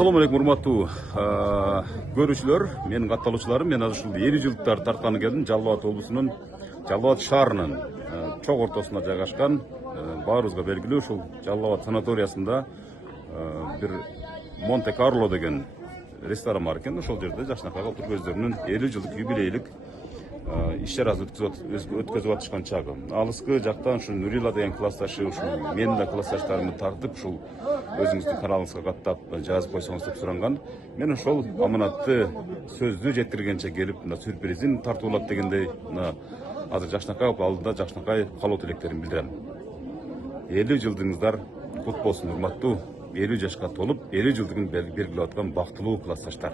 Assalamu alaikum урматтуу көрүүчүлөр, менин катталуучуларым. Мен азыр ушул 50 жылдыктарды тартканы келдим. Жалал Абад облусунун Жалал Абад шаарынын чоң ортосуна жайгашкан, баарыбызга белгилүү ушул Жалал Абад санаториясында бир Монте Карло деген ресторан бар экен. Ошол жерде жакшынакай отуруп өздөрүнүн 50 жылдык юбилейлик иш чарасын өткөзүп атышкан чагы. Алыскы жактан ушу Нурила деген классташы, ушул менин да классташтарымды тартып, ушул өзүңүздүн каналыңызга каттап жазып койсоңуз деп суранган. Мен ошол аманатты сөздү жеткиргенче келип, мына сюрпризин тартып алат дегендей, мына азыр Жакшынакай алдында Жакшынакай каалоо тилектеримди билдирем. 50 жылдыгыңыздар кут болсун, урматтуу 50 жашка толуп, 50 жылдыгын белгилеп аткан бактылуу классташтар.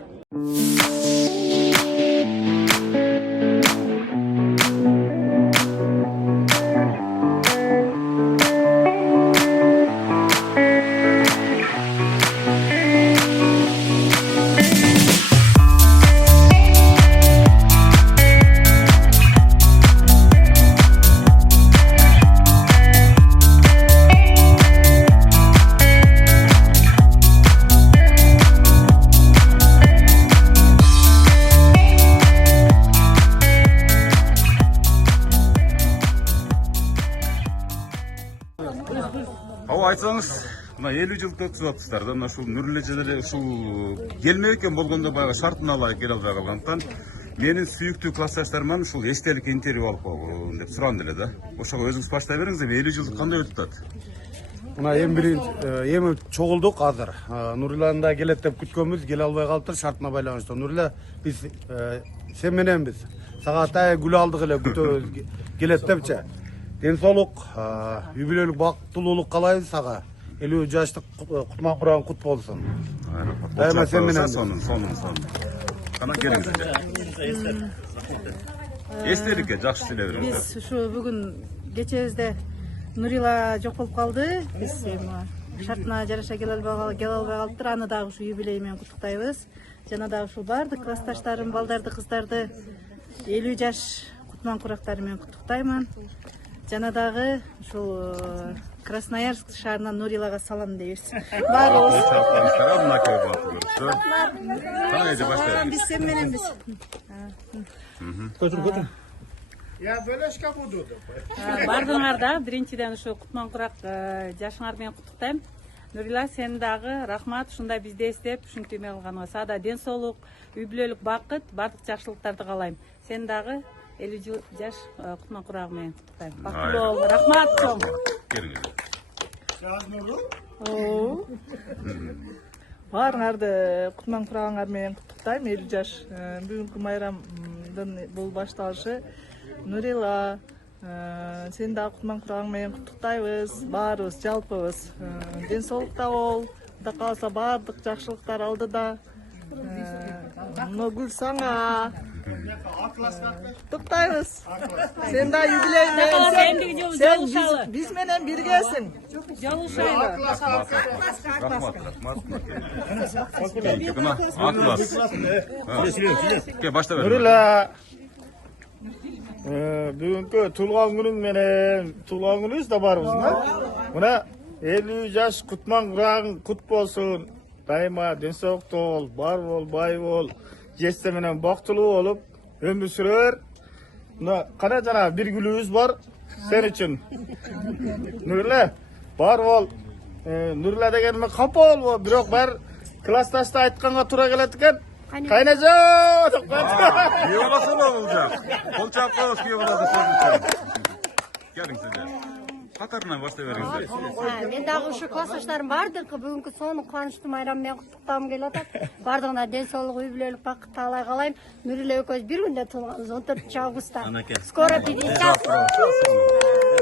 Айтсаңыз, мына 50 жылдык өткүзүп атыптыр да, мына ушул Нурлежеде ушул келмек экен болгондо баягы шартын алайык келе албай калгандыктан менин сүйүктүү классташтарымдан ушул эстелик интервью алып койгун деп сурандым эле да. Ошого өзүңүз баштай бериңиз, 50 жылдык кандай өтүп атат? Мына эми чогулдук азыр. Нуриланы да келет деп күткөнбүз, келе албай калыптыр шартына байланыштуу. Нурила, биз сен мененбиз. Сага атай гүл алдык эле күтөбүз келет депчи. Ден соолук, юбилейлик бактылуулук каалайбыз сага. 50 жаштык кутман курагың кут болсун. Дайыма сен менен. Сонун. Кана келиңиз эле. Эстеликке жакшы эле бериңиз. Биз ушу бүгүн кечебизде Нурила жок болуп калды. Биз шартына жараша келе албай калыптыр. Аны дагы ушу юбилей менен куттуктайбыз. Жана дагы ушул баардык классташтарым, балдарды, кыздарды 50 жаш кутман курактары менен куттуктаймын. Жана дагы ушул Красноярск шаарынан Нурилага салам дейбиз. Баарыбыз. Биз сен мененбиз. Көтүр. Я бөлөшкө буду. Бардыңарда биринчиден ушу кутман курак жашыңар менен куттуктайм. Нурила, сен дагы рахмат, ушундай бизди эстеп, ушинтип эме кылганыңа. Сага да ден соолук, үй-бүлөлүк бакыт, бардык жакшылыктарды каалайм. Сен дагы 50 жаш кутман курагы менен куттуктайм. Бактылуу бол. Рахмат чоң. Келиңиз. Баарыңарды кутман курагыңар менен куттуктайм. 50 жаш бүгүнкү майрамдын бул башталышы. Нурила, сен дагы кутман курагың менен куттуктайбыз. Баарыбыз, жалпыбыз. Ден соолукта бол. Кудай кааласа баардык жакшылыктар алдыда. Мына гүл саңа. Куттуктайбыз. Сен да юбилей менен сен биз менен биргесиң. Жолушайлы. Ке башта бериңиз. Нурила, бүгүнкү туулган күнүң менен, туулган күнүбүз да барыбыз. Мына 50 жаш кутман курагың кут болсун. Дайыма ден соолукта бол, бар бол, бай бол, жесте менен бактылуу болуп өмүр сүрөр. Мына кана жана бир гүлүбүз бар сен үчүн. Нурила, бар бол. Нурила дегениме капа болбо, бирок бар классташты айтканга туура келет экен. Кайнажо деп коет. Күйөө баласы бул жак. Кол чапкабыз күйөө баласы сөзүн. Келиңиз сиздер. Катарынан баштай бериңиз. Мен дагы ушу классташтарым бардыркы бүгүнкү сонун кубанычтуу майрам менен куттуктагым келип атат. Бардыгына ден соолук, үй-бүлөлүк бакыт таалай каалайм. Нурила экөөбүз бир күндө туулганбыз, 14 августта. Скоро 50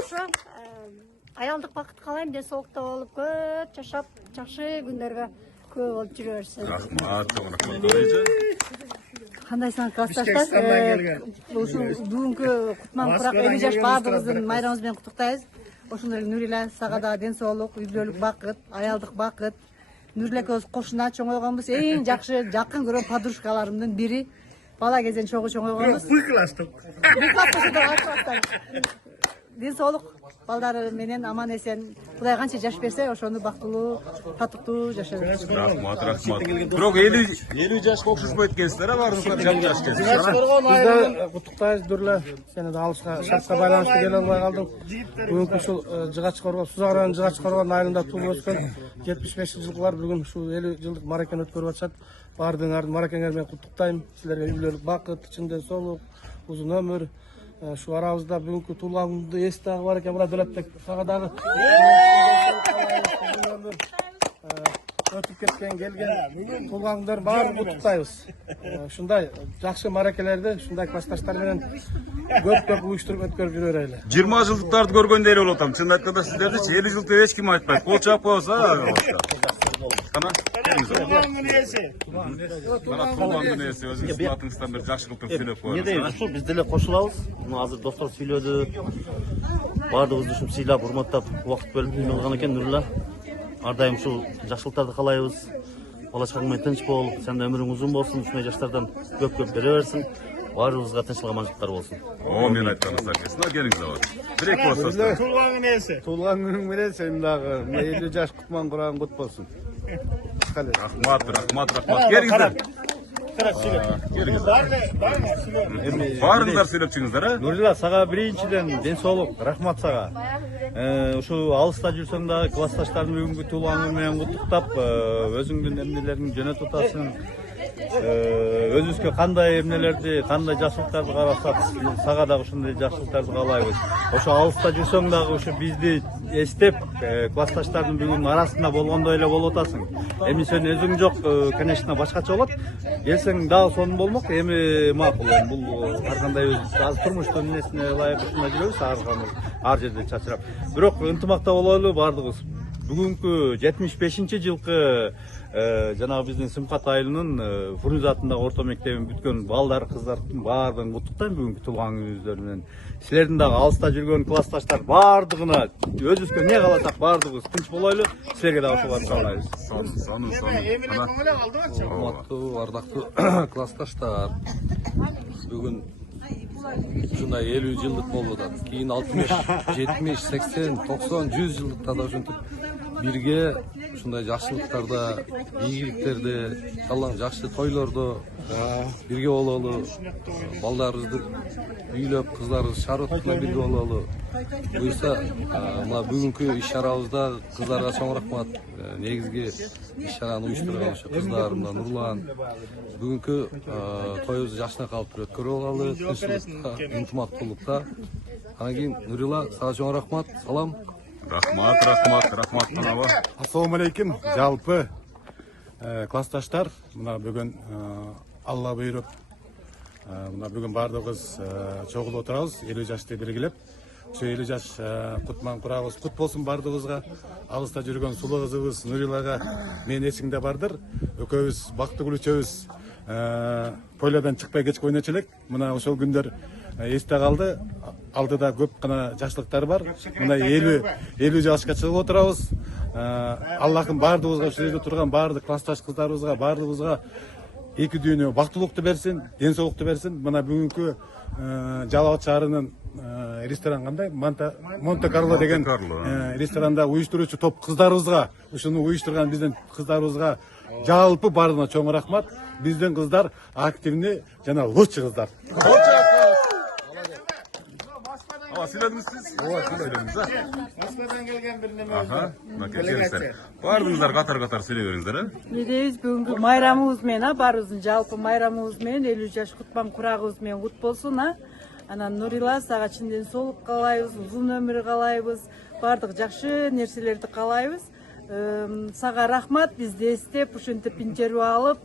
ошо аялдык бакыт каалайм, ден соолукта болуп, көп жашап, жакшы күндөргө күбө болуп жүрө берсин. Рахмат, рахмат. Кандайсың классташтар? Ушул бүгүнкү кутман курак 50 жаш баардыгыбыздын майрамыбыз менен куттуктайбыз. Ошондой эле Нурила, сага да ден соолук, үй-бүлөлүк бакыт, аялдык бакыт. Нурила экөөбүз кошуна чоңойгонбуз. Эң жакшы, жакын көргөн подружкаларымдын бири. Бала кезден чогуу чоңойгонбуз. Бый класстык. Бый класстык. ден соолук балдары менен аман эсен Кудай канча жаш берсе ошону бактылуу татыктуу жашайбыз. Рахмат. Бирок 50 жашка окшошпойт экенсиздер, баарыңыздар жаш жаш экенсиздер. Куттуктайбыз Нурила. Сени да алышка шартка байланыштуу келе албай калдың. Бүгүнкү ушул Жыгач Коргон, Сузагранын Жыгач Коргон айылында туулуп өскөн 75 жылдыклар бүгүн ушул 50 жылдык маракени өткөрүп атышат. Баардыгыңарды маракеңер менен куттуктайм. Силерге үй бүлөлүк бакыт, чын ден соолук, узун өмүр. Şu aramızda bugünkü tuğlanımda esnafı var ki burada döleptek sağa dağı ötüp ketken gelgen tuğlanımlar bağır kutuktayız. Şunday жақсы marakelerde şunday klastaşlar menen köp uyuşturup ötkörüp жүрөр эле. 20 жылдыктарды көргөндөй эле болуп атам. Чын айтканда сиздерди 50 жыл деп эч ким айтпайт. Кол чаап коебуз Кана? Туған күн иесі. Мына туган күн ээси өзүңүздүн атыңыздан бир жакшы кылып сүйлөп Не дейм, коебуз. ушул биз деле кошулабыз. Мына азыр достор сүйлөдү. Баардыгыбызды ушинтип сыйлап, урматтап, убакыт бөлүп үймө кылган экен Нурила. Ар дайым ушул жакшылыктарды каалайбыз. Бала чагың менен тынч бол, сенде өмүрүң узун болсун, ушундай жаштардан көп бере берсин. Баарыбызга тынччылык аманчылыктар болсун. О, мен айтканыңыздар келсин. Келиңиздер. Бирек болсоңуздар. Туған күн иесі. Tuğlan günün menен sen dagы 50 жаш кутман курагың кут болсун. Рахмат. Келиңиздер. Баарыңыздар сүйлөп чыгыңыздар, Нурила, сага биринчиден ден соолук, рахмат сага. Ушу алыста жүрсөң да классташтардын бүгүнкү туулган менен куттуктап, өзүңдүн эмнелериңди жөнөтүп атасың. Өзүбүзгө кандай эмнелерди, кандай жакшылыктарды карасак, сага дагы ушундай жакшылыктарды каалайбыз. Ошо алыста жүрсөң дагы ушу бизди эстеп, классташтардын бүгүн арасында болгондой эле болуп атасың. Эми сен өзүң жок, конечно, башкача болот. Келсең дагы сонун болмок. Эми макул, бул ар кандай азыр турмуштун эмнесине ылайык ушундай жүрөбүз, ар жерде чачырап. Бирок ынтымакта бололу баардыгыбыз. Бүгүнкү 75-жылкы жанагы биздин Сымкат айылынын Фурунз атындагы орто мектебин бүткөн балдар, кыздардын баардыгын куттуктайм бүгүнкү туулган күнүңүздөр менен. Силердин дагы алыста жүргөн классташтар баардыгына өзүбүзгө не кааласак баардыгыбыз тынч болойлу. Силерге дагы ошолорду каалайбыз. Сонун. Урматтуу, ардактуу классташтар. Бүгүн ушундай 50 жылдык болуп атат. Кийин 60, 70, 80, 90, 100 жылдыкта да ушинтип бирге ушундай жакшылыктарда, ийгиликтерде, калган жакшы тойлордо бирге бололу. Балдарыбызды үйлөп, кыздарыбыз шаардыкта бирге бололу. Буюрса, мына бүгүнкү иш-чарабызда кыздарга чоң рахмат. Негизги иш-чараны уюштурган ошо кыздарымда Нурлан. Бүгүнкү тоюбузду жакшынакай алып өткөрүп алалы, тынччылыкта, ынтымактуулукта. Анан кийин Нурила, сага чоң рахмат. Салам. Рахмат. Ассаламу алейкум. Жалпы классташтар, мына бүгүн Алла буйруп, мына бүгүн баардыгыбыз чогулуп отурабыз, 50 жашты белгилеп. Ошо 50 жаш кутман курагыбыз кут болсун баардыгыбызга. Алыста жүргөн сулуу кызыбыз Нурилага менин эсиңде бардыр. Экөөбүз бактылуу күлүчөбүз. Полядан чыкпай кечке ойночу элек. Мына ошол күндөр эсте калды. Алдыда көп гана жакшылыктар бар. Мына 50 жашка чыгып отурабыз. Аллахым баардыгыбызга, ушул жерде турган баардык классташ кыздарыбызга, баардыгыбызга эки дүйнө бактылыкту берсин, ден соолукту берсин. Мына бүгүнкү Жалал Абад шаарынын ресторан кандай? Монте Карло деген ресторанда уюштуруучу топ кыздарыбызга, ушуну уюштурган биздин кыздарыбызга жалпы баардыгына чоң рахмат. Биздин кыздар активный жана лучший кыздар. Сүйлөдүңүз сиз? Ооба, сүйлөдүңүз. Москвадан келген бір неме. Келиңиздер. Баардыгыңыздар катар сүйлөй бериңиздер, Не дейбиз бүгүнкү майрамыбыз менен, баарыбыздын жалпы майрамыбыз менен 50 жаш кутман курагыбыз менен кут болсун. Анан Нурила, сага чын ден соолук каалайбыз, узун өмүр каалайбыз, баардык жакшы нерселерди каалайбыз. Сага рахмат, бизди эстеп, ушинтип интервью алып,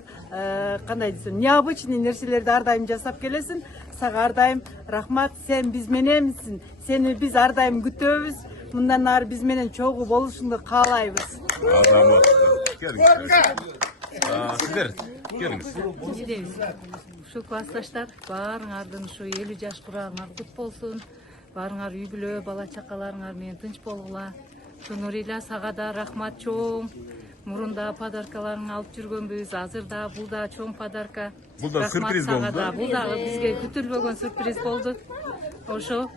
кандай десем, необычный нерселерди ар дайым жасап келесиң. Сага ар дайым рахмат, сен биз мененсиң. Сени биз ар дайым күтөбүз. Мындан ары биз менен чогуу болушуңду каалайбыз. Азамат. Келиңиздер. Сиздер келиңиз. Не дейбиз? Ушул классташтар баарыңардын ушу 50 жаш курагыңар кут болсун. Баарыңар үй бүлө, бала чакаларыңар менен тынч болгула. Ушу Нурила, сага да рахмат чоң. Мурунда подаркаларыңы алып жүргөнбүз, азыр да бул да чоң подарка. Бул да сюрприз болду. Бул дагы бизге күтүлбөгөн сюрприз болду. Ошо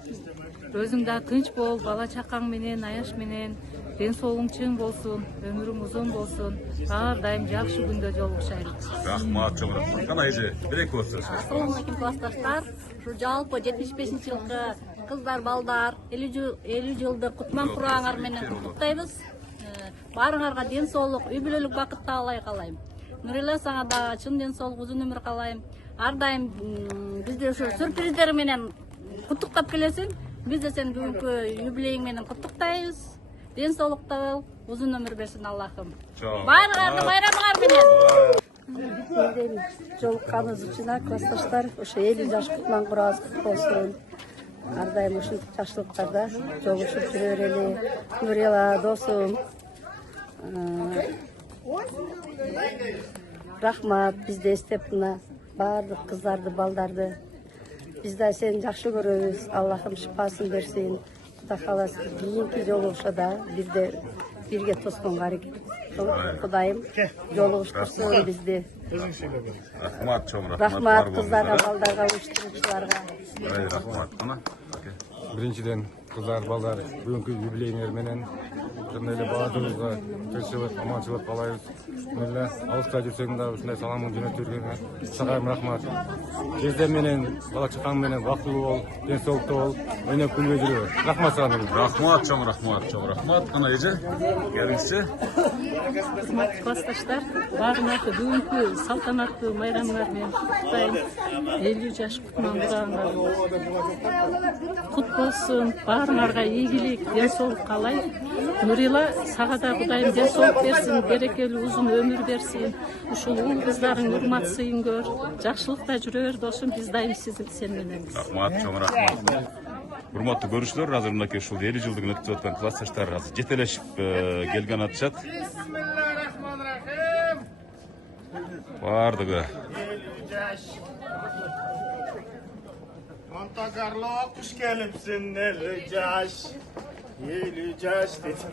өзүң да тынч бол, бала чакаң менен, аяш менен, ден соолугуң чың болсун, өмүрүң узун болсун. Ар дайым жакшы күндө жолугушайлы. Рахмат, чоң рахмат. Кана эже, бирек өз сөз. Assalomu alaykum классташтар. Ушу жалпы 75-жылкы кыздар, балдар 50 жылдык Кутман курагыңар менен куттуктайбыз. Баарыңарга ден соолук, үй бүлөлүк бакыт таалай каалайм. Нурила, сага да чын ден соолук, узун өмүр каалайм. Ар дайым бизди ошо сюрприздер менен куттуктап келесиң. Биз да сени бүгүнкү юбилейиң менен куттуктайбыз. Ден соолукта бол, узун өмүр берсин Аллахым. Баарыңарды байрамыңар менен. Жолукканыбыз үчүн классташтар, ошо 50 жаш Кутман курабыз кут болсун. Ар дайым ушинтип жакшылыктарда жолугушуп жүрө берели. Нурила, досум. Рахмат, бизди эстеп мына баардык кыздарды, балдарды. Биз да сени жакшы көрөбүз. Аллахым шипасын берсин. Кудай кааласа кийинки жолугушада бирге тосконго аракет кылып, Кудайым жолугуштурсун бизди. Рахмат, чоң рахмат. Рахмат кыздарга, балдарга, уюштуруучуларга. Рахмат. Кана. Биринчиден кыздар, балдар бүгүнкү юбилейиңер менен ошондой эле баардыгыбызга тынччылык, аманчылык каалайбыз. Эле алыста жүрсөң да ушундай саламын жөнөтүп жүргөнгө сага рахмат. Кездер менен, бала чакаң менен бактылуу бол, ден соолукта бол, ойноп күлбөй жүрө. Рахмат сага. Рахмат, чоң рахмат, чоң рахмат. Кана эже, келиңизчи. Кызматтуу классташтар, баарыңарды бүгүнкү салтанаттуу майрамыңар менен куттуктайм. 50 жаш Кутман курагыңар кут болсун. Баарыңарга ийгилик, ден соолук каалайм. Нурила, сага да Кудайым ден соолук берсин, берекелүү узун өмүр берсин. Ушул уул кыздарың урмат сыйын көр, жакшылыкта жүрө бер досум, биз дайым сен мененбиз. Рахмат, чоң рахмат. Урматтуу көрүүчүлөр, азыр мынакей ушул 50 жылдыгын өткөрүп аткан классташтар азыр жетелешип келген атышат. Бардыгы. Монте-Карло куш келипсин, 50 жаш. 50 жаш dedi.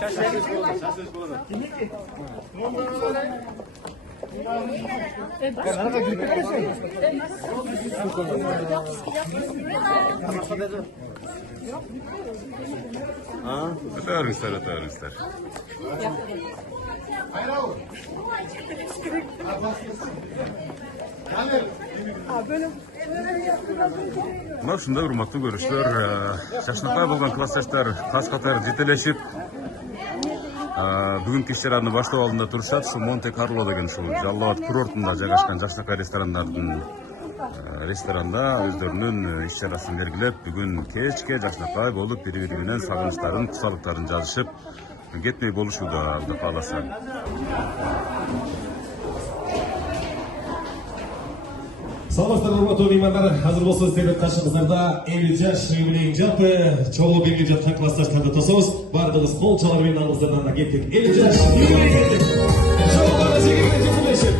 Şaşırmış mı? Ötörüngüzler. Мына ушундай урматтуу көрүүчүлөр, жакшылыкка болгон классташтар каш катар жетелешип бүгүнкү иш чараны баштоо алдында турушат. Ушул Монте-Карло деген ушул Жалал Абад курортунда жайгашкан жакшылыкка ресторанда өздөрүнүн иш чарасын бергилеп, бүгүн кечке жакшылыкка болуп бири-бири менен сагынычтарын, кусалыктарын жазышып кетмей болушууда, Кудай кааласа. Саламатсыздар, урматтуу меймандар. Азыр болсо сиздердин каршыңыздарда 50 жаш юбилейин жалпы чогуу белгилеп жаткан классташтарды тособуз. Бардыгыбыз кол чалар менен алыңыздардан кеттик. 50 жаш юбилей кеттик. Чогуу жеңилдетип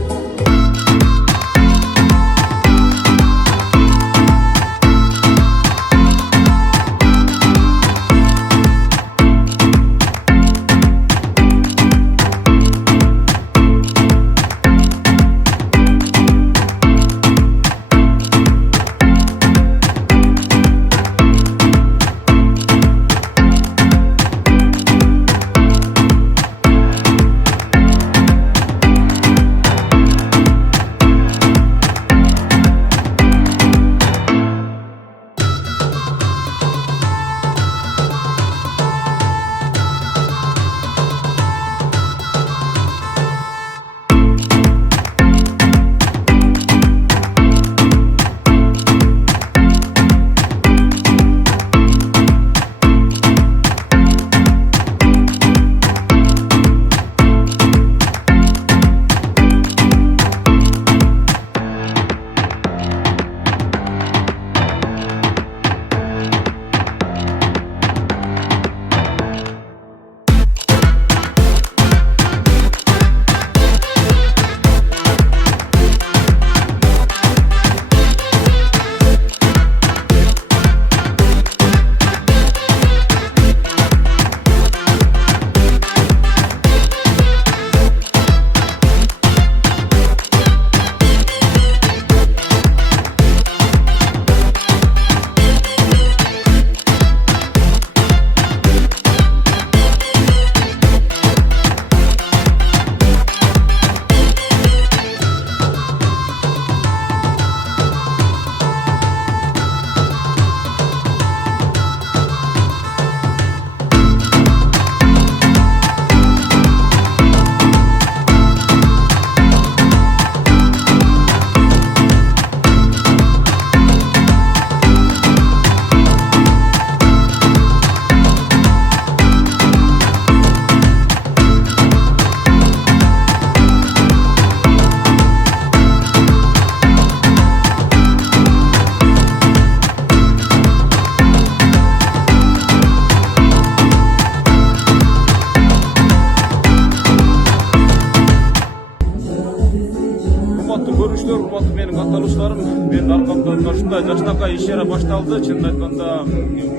жакка иш-чара башталды. Чынын айтканда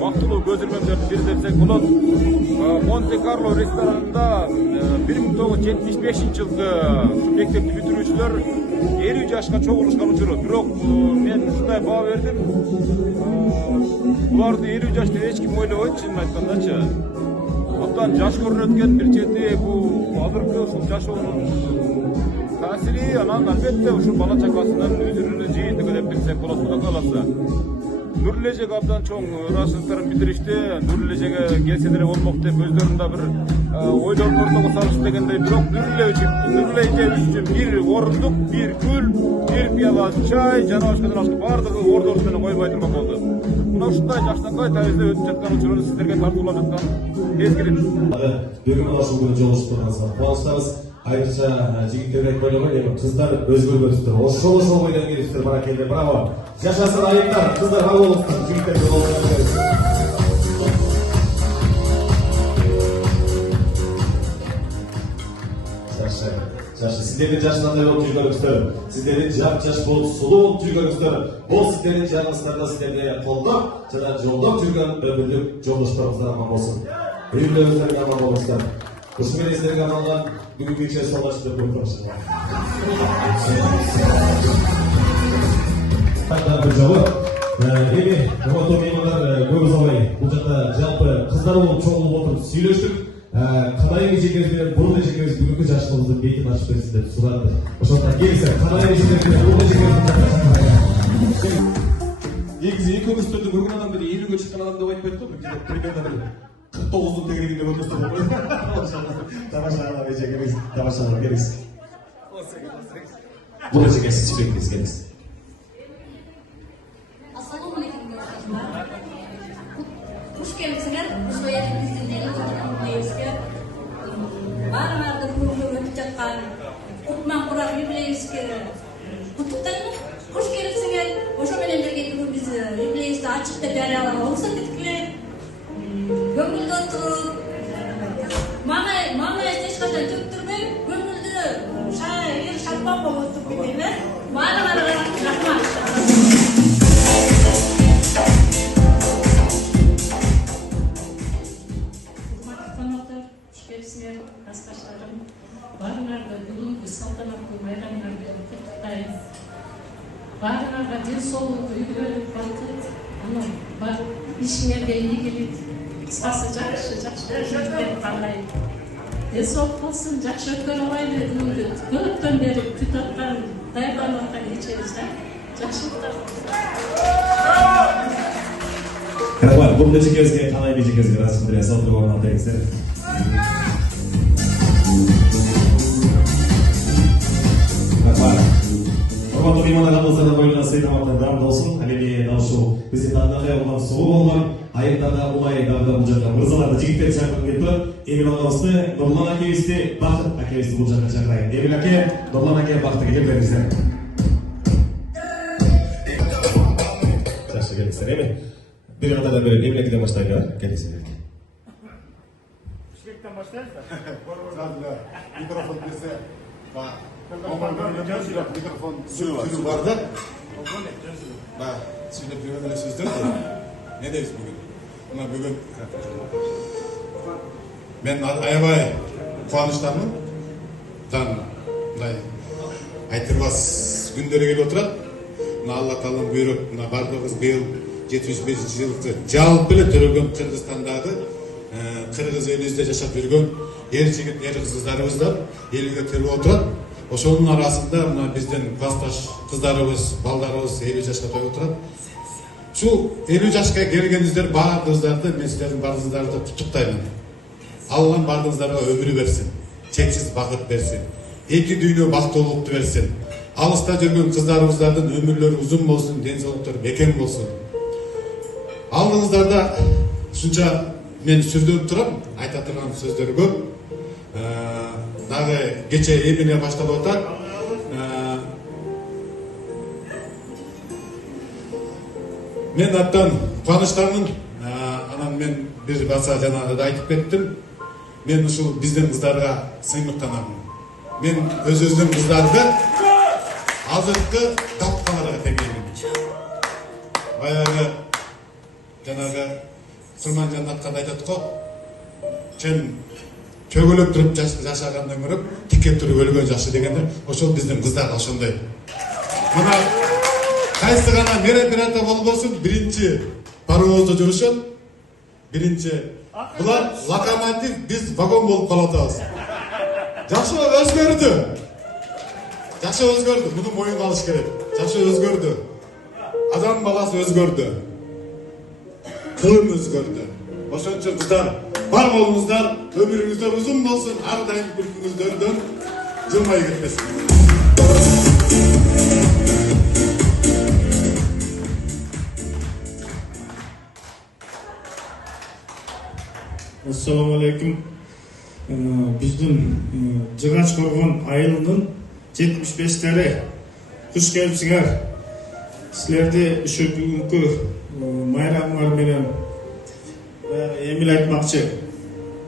мактылуу көзөрмөмдөрдүн бири десек болот. Монте-Карло ресторанында 1975-жылкы мектепти бүтүрүүчүлөр 50 жашка чогулушкан учуру. Бирок мен ушундай баа бердим. Буларды 50 жаш деп эч ким ойлобойт, чынын айткандачы. Абдан жаш көрүнөт экен, бир чети бул азыркы ушул жашоонун таасири, анан албетте ушул бала чакасынын үзүрүнү жыйынтыгы деп билсек болот, Кудай кааласа. Нурлежеге абдан чоң расылыктарын билдиришти. Нурлежеге келсе деле болмок деп өздөрүндө бир ойлорун ортого салышты дегендей. Бирок Нурлеже үчүн бир орундук, бир гүл, бир пияла чай, жана башка бардыгы ордору менен койбой турган болду. Мына ушундай жакшыркай табизде өтүп жаткан учурда сиздерге тартуулап жаткан мезгилим. Бүгүн ошол күнү жолугушуп турганыбызга кубанычтабыз. Айрыкча жигиттердек ойлогой, эми кыздар өзгөрбөптүр. Ошол бойдон келиптир, баракелде, браво. Жашасын айыптар, кыздар бар болуптур, жигиттер болуптур. Жашы, сиздердин жашынандай болуп жүргөнүңүздөр, сиздердин жап-жаш болуп сулуу болуп жүргөнүңүздөр, бул сиздердин жаныңыздарда сиздерди колдоп жана жолдоп жүргөн өмүрлүк жолдошторуңуздар аман болсун. Үй-бүлөңүздөргө аман болуңуздар. Ушул менен сиздерге арналган бүгүнкү кечээ солдашты көп коюшат. Тактар бир жолу эми урматтуу меймандар, көп узабай бул жакта жалпы кыздар болуп чогулуп отуруп сүйлөштүк. Канайым эжекебиз менен Бурун эжекебиз бүгүнкү жашыгыбыздын бетин ачып берсин деп сурады. Ошондуктан келиңиздер, Канайым эжекебиз менен Бурун эжекебиз. Негизи экөөбүздөрдү көргөн адам менен 50-ге чыккан адам деп айтпайт го, примерно бир 49-дун тегерегинде көрсөтсө болот. Тамаша адам эжекебиз, тамаша келиңиз. Бурун эжекебиз чибекиңиз келиңиз. Assalamu alaikum. Hoş geldiniz. Bu soyadınızın Neyizge Barmarda kurulu ötüp жатқан Кутман Курак юбилейский құттықтаймын. Қош келіпсіңер. Ошо менен бирге бүгүн биз юбилейибизди ачык деп жарыялаган болсок деткиле. Көңүлдө туруп, маңай эч качан төктүрбөй, көңүлдү шайыр шалпан болуп отуруп кетели. Баарыңарга рахмат. Классташтарым, барыңарга бүгүнкү салтанаттуу майрамыңарга куттуктайбыз. Барыңарга ден соолук, үй-бүлөлүк бакыт, анан бар ишиңерге ийгилик, кыскасы жакшы жүрүп калайын. Ден соолук болсун, жакшы өткөрүп алайлы бүгүнкү көптөн бери күтүп аткан, даярданып аткан кечебизде. Жакшылыктар. Рахмат, Бурун эжекебизге, Канайым эжекебизге расмдырия салып атайсыздар. Урматтуу меймандар, калдыңыздар боюна сый тамактан болсун. Эми ушул биздин тандакай болгон сулуу болгон айымдарда улай дагы бул жака мырзаларды жигиттерди чакырып келиптир. Эмил агабызды, Нурлан акебизди, Бакыт акебизди бул жака чакырайын. Эмил аке, Нурлан аке, Бакыт келип бериңиздер. Жакшы келиңиздер. Эми бир катардан бери Эмил акеден баштайлы. Келиңиздер. Шектен баштайбыз да. Микрофон берсе, микрофон жүрүп бар да. Сүйлөп жүргөн эле сөздөр. Не дейбиз бүгүн? Мына бүгүн мен аябай кубанычтамын. Мындай айтылбас күндөр келип отурат. Мына Алла Тааланын буйруп, мына бардыгыбыз быйыл 75-жылдыкты жалпы эле төрөлгөн Кыргызстандагы кыргыз элибизде жашап жүргөн эр жигит, эр кыздарыбыздар элге келип отурат. Ошонун арасында мына биздин классташ кыздарыбыз, балдарыбыз 50 жашка тоюп отурат. Ушул 50 жашка келгениңиздер баардыгыңыздарды, мен силердин баардыгыңыздарды куттуктаймын. Аллам баардыгыңыздарга өмүр берсин, чексиз бакыт берсин, эки дүйнө бактылуулукту берсин. Алыста жүргөн кыздарыбыздардын өмүрлөрү узун болсун, ден соолуктары бекем болсун. Алдыңыздарда ушунча мен сүрдөнүп турам, айта турган сөздөр көп. Дагы кече эмне башталып атат. Мен абдан кубанычтамын. Анан мен бир баса жана да айтып кеттим. Мен ушул биздин кыздарга сыймыктанамын. Мен өзүбүздүн кыздарды азыркы дапкаларга теңеймин. баягы жанагы Сырман Жаннатка да айтат го. Сен төгөлөп туруп жашагандан көрүп тикке туруп өлгөн жакшы дегендер. Ошол биздин кыздар ошондой. Мына кайсы гана мероприятие болбосун, биринчи паровоздо жүрүшөт. Биринчи булар локомотив, биз вагон болуп калатабыз. Жакшы өзгөрдү. Жакшы өзгөрдү. Муну моюнга алыш керек. Жакшы өзгөрдү. Адам баласы өзгөрдү. Кылым өзгөрдү. Ошон үчүн кыздар, бар болуңуздар, өмүрүңүздөр узун болсун, ар дайым күлкүңүздөрдөн жылмай кетпесин. Assalamu alaikum. Биздин Жыгач Коргон айылынын 75-тери куш келипсиңер. Силерди ушу бүгүнкү майрамыңар менен эмил айтмакчы.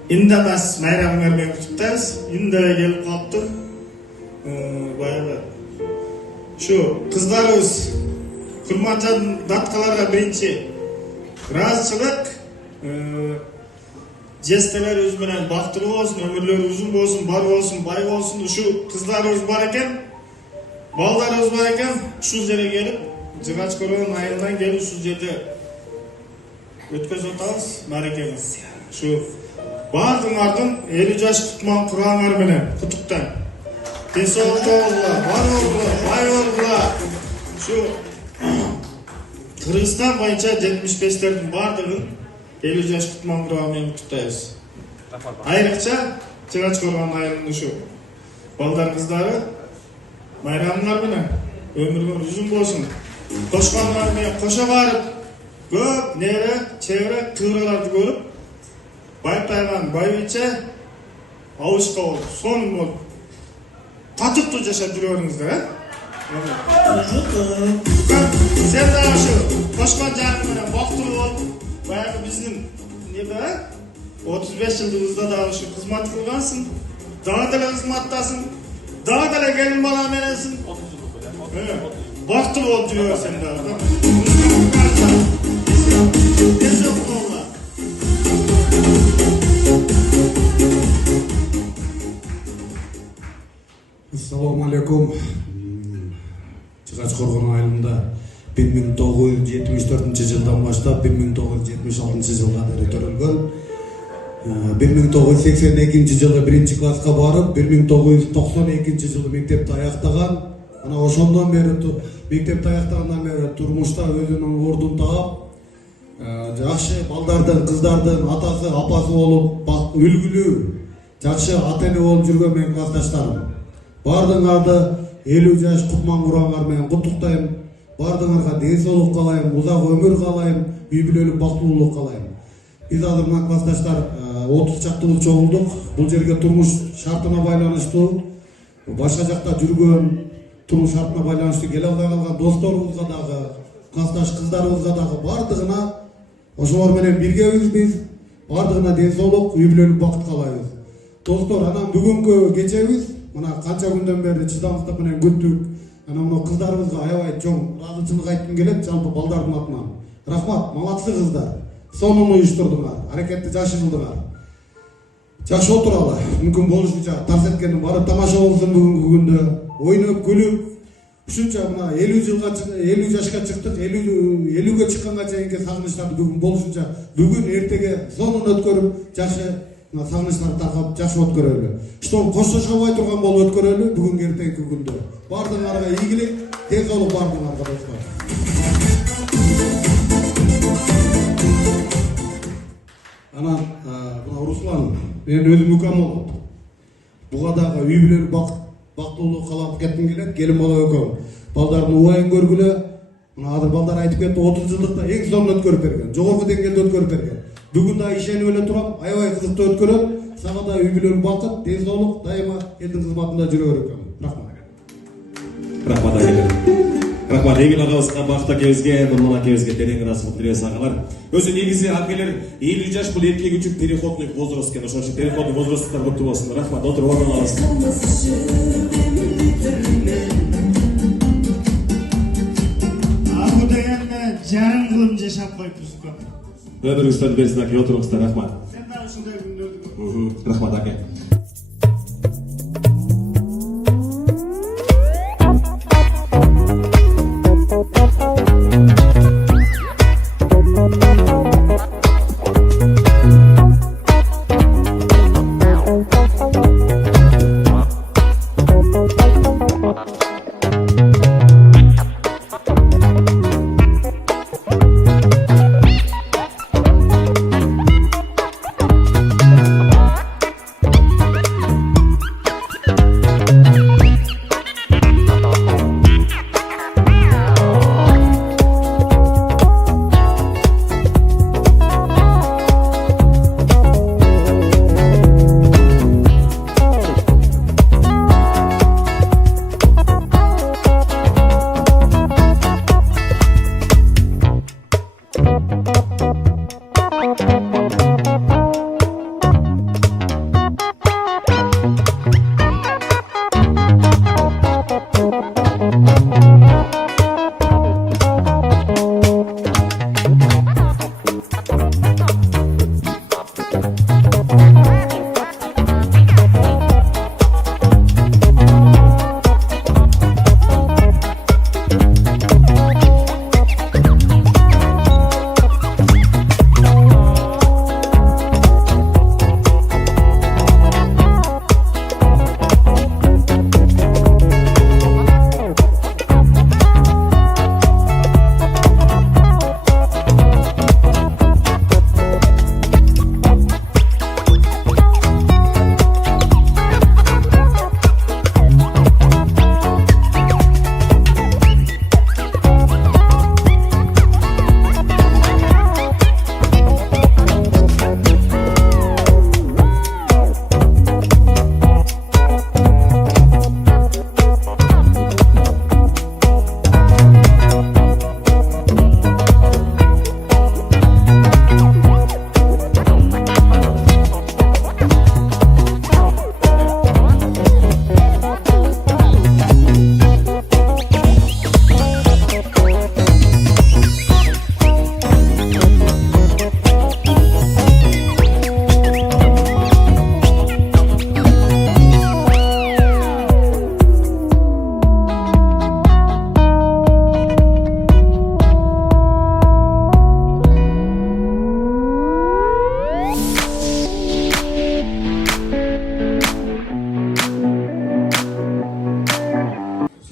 Индамас майрамыңар менен куттуктайбыз. Инде келип калыптыр. Баягы ушу кыздарыбыз курманжан даткаларга биринчи ыраазычылык, жестелер өз менен бактылуу болсун, өмүрлөрү узун болсун, бар болсун, бай болсун. Ушу кыздарыбыз бар экен, балдарыбыз бар экен. Ушул жерге келип, Жыгач Коргон айылынан келип ушул жерде өткөзүп атабыз мааракебиз. Ушу баардыгыңардын 50 жаш кутман курагыңар менен куттуктайм. Ден-соолук болуңуздар, бар болуңуздар, бай болуңуздар. Ушу Кыргызстан боюнча 75-тердин баардыгын 50 жаш кутман курагы менен куттуктайбыз. Айрыкча Жыгач Коргон айылынын ушу балдар кыздары майрамыңар менен өмүрүңөр узун болсун. Кошконуңар менен кошо барып, көп нере, чебере, кыйраларды көрүп, байпайган байбиче абышка болуп, сонун болуп, татыктуу жашап жүрө бериңиздер, Сен дагы ушу кошкон жарың менен бактылуу болуп, баягы биздин неде 35 жылдыгыбызда дагы ушу кызмат кылгансың, дагы деле кызматтасың, дагы деле келин бала мененсиң. Бактылуу болуп жүрө берсең дагы. Assalamu alaikum. Жыгач Коргон айылында 1974 жылдан баштап 1976 жылга дейин төрөлгөн. 1982 жылы 1 класска барып, 1992 жылы мектепти аяктаган. Ана ошондон бери мектепти аяктагандан бери турмушта өзүнүн ордун таап, жакшы балдардын, кыздардын атасы, апасы болуп, үлгүлүү, жакшы ата-эне болуп жүргөн менин классташтарым. Бардыңарды 50 жаш кутман курагыңар менен куттуктайм. Бардыңарга ден соолук каалайм, узак өмүр каалайм, үй бүлөлүк бактылуулук каалайм. Биз азыр мына классташтар 30 чактуу чогулдук. Бул жерге турмуш шартына байланыштуу, башка жакта жүргөн, турмуш шартына байланыштуу келе албай калган досторубузга дагы, классташ кыздарыбызга дагы бардыгына ошолор менен биргебиз биз. Бардыгына ден соолук, үй бүлөлүк бакыт каалайбыз. Достор, анан бүгүнкү кечебиз мына канча күндөн бери чыдамдык менен күттүк. Анан мына кыздарыбызга аябай чоң ыраазычылык айткым келет, жалпы балдардын атынан. Рахмат, малаксы кыздар. Сонун уюштурдуңар, аракетти жакшы кылдыңар. Жакшы отуралы, мүмкүн болушунча тарс эткенин барып тамаша болсун бүгүнкү күндө. Ойноп, күлүп, ушунча мына 50 жашка чыктык, 50ге чыкканга чейинки сагынычтарды бүгүн болушунча бүгүн эртеге сонун өткөрүп, жакшы сагынычтарды таркап жакшы өткөрөлү. Что коштошобой турган болуп өткөрөлү бүгүнкү эртеңки күндө. Бардыгыңарга ийгилик, ден соолук бардыгыңарга достор. Анан мына Руслан, мен өзүм укам болот. Буга дагы үй бүлөлүк бактылуулук каалап кетким келет, келин бала экөө. Балдардын убайын көргүлө. Мына азыр балдар айтып кетти, 30 жылдыкта эң сонун өткөрүп берген, жогорку деңгээлде өткөрүп берген. Бүгүн да ишенип эле турам, аябай кызыктуу өткөрөт. Сага да үй бүлөлүк бакыт, ден соолук, дайыма элдин кызматында жүрө берем. Рахмат. Рахмат агелер. Рахмат Эмил агабызга, Бакыт акебизге, Нурман акебизге терең ыраазычылык билдиребиз агалар. Өзү негизи акелер 50 жаш бул эркек үчүн переходный возраст экен. Ошон үчүн переходный возрасттар көптүү болсун. Рахмат, отуруп алыңыз. Бу дегенде жарым кылым жашап коюпбуз көп. Ömrünüzden bersin ake, oturunuzda, rahmat. Sen de ушундай күндөрдү. Rahmat ake.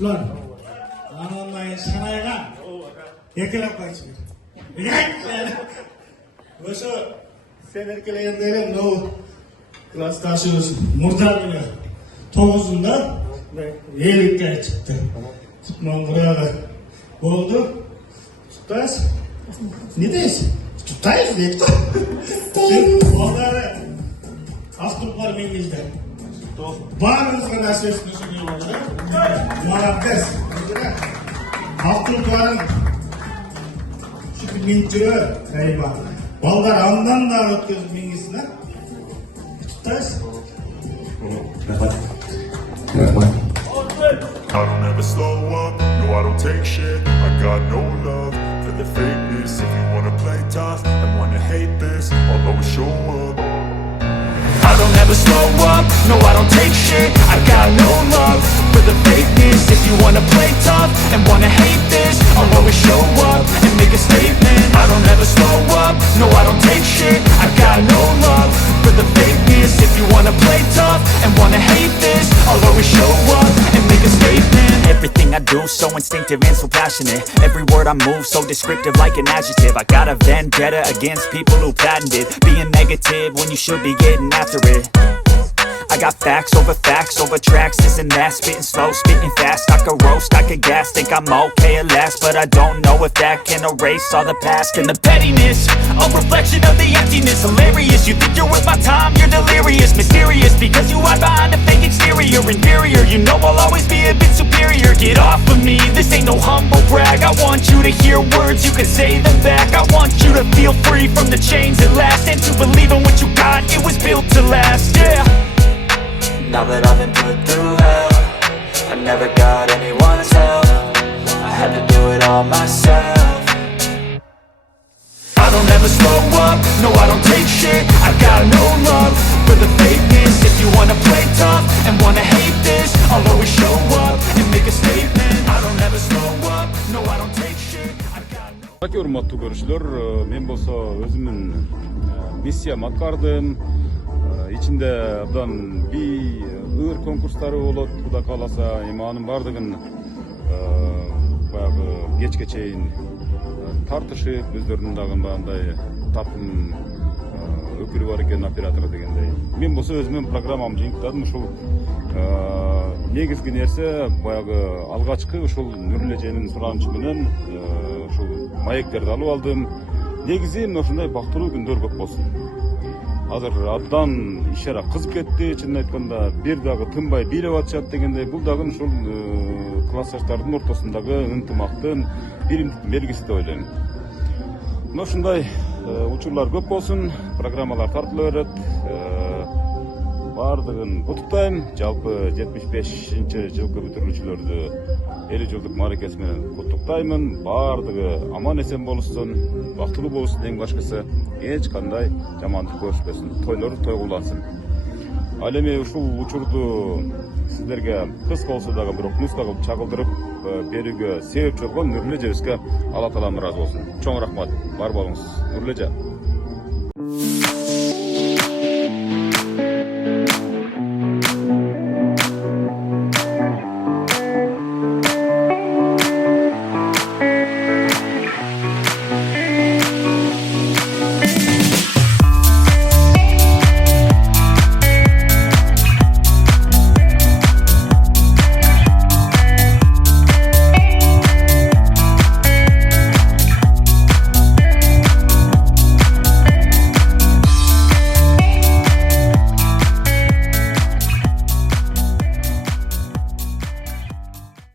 Ulan, anonlayın sanayga yekelep kaçıyor. Oşo sen erkeleyendere no klastaşımız Murtar bile 9'unda Elik'e çıktı. Tutmam buraya oldu. Tutayız. Ne deyiz? Tutayız deyip. Şimdi onları Aktürkler mengizde. Barınızga nasibesini sunuyorlar. Muhabbet. Aktürklerin şu mintürü galiba. Balgar andan da ötközüp mengizine. Tutayız. I don't ever slow up, no I don't take shit. I got no love for the fakeness. If you wanna play tough and wanna hate this, I'll always show up. I don't ever slow up, no I don't take shit. I got no love for the fakeness. If you wanna play tough and wanna hate this, I'll always show up and make a statement. I don't ever slow up, no I don't take shit. I got no love for the fakeness. If you wanna play tough and wanna hate this, I'll always show up and make a statement. Everything I do so instinctive and so passionate. Every word I move so descriptive like an adjective. I got a vendetta against people who patented being negative when you should be getting after it. I got facts over tracks, this and that. Spitting slow, spitting fast. I could roast, I could gas. Think I'm okay at last, but I don't know if that can erase all the past. And the pettiness, a reflection of the emptiness. Hilarious, you think you're worth my time, you're delirious. Mysterious, because you hide behind a fake exterior. Inferior, you know I'll always be a bit superior. Get off of me, this ain't no humble brag. I want you to hear words, you can say them back. I want you to feel free from the chains at last, and to believe in what you got, it was built to last, yeah. Now that I've been put through hell, I never got anyone's help. I had to do it all myself. never slow up, no I don't take shit. I got no love for the fakeness. If you wanna play tough and wanna hate this, I'll always show up and make a statement. I don't ever slow up, no I don't take shit. I got no. Таки урматтуу көрүүчүлөр, мен болсо өзүмдүн миссиям аткардым. Ичинде абдан би ыр конкурстары болот, Кудай кааласа, эми анын бардыгын баягы кечке чейин тартышып, өздөрүнүн дагы мындай тапым өкүлү бар экен, оператор дегендей. Мен болсо өзүмдүн программамды жыйынтыктадым. Ушул негизги нерсе баягы алгачкы ушул Нурле эженин суранычы менен ушул маектерди алып алдым. Негизи ушундай бактылуу күндөр көп болсун. Азыр абдан ишара кызып кетти, чынын айтканда бир дагы тынбай бийлеп атышат дегендей, бул дагы ушул классташтардын ортосундагы ынтымактын бир белгиси деп ойлойм. Мына ушундай учурлар көп болсун, программалар тартыла берет. Бардыгын куттуктайм. Жалпы 75-жылкы бүтүрүүчүлөрдү 50 жылдык мааракеси менен куттуктаймын. Бардыгы аман эсен болушсун, бактылуу болушсун, эң башкысы эч кандай жамандык көрүшпөсүн, тойлор той кылынсын. Ал эми ушул учурду сиздерге кыска болсо дагы бирок нуска кылып чагылдырып берүүгө себепчи болгон Нурле эжебизге Алла таалам ыраазы болсун. Чоң рахмат. Бар болуңуз. Нурле эже.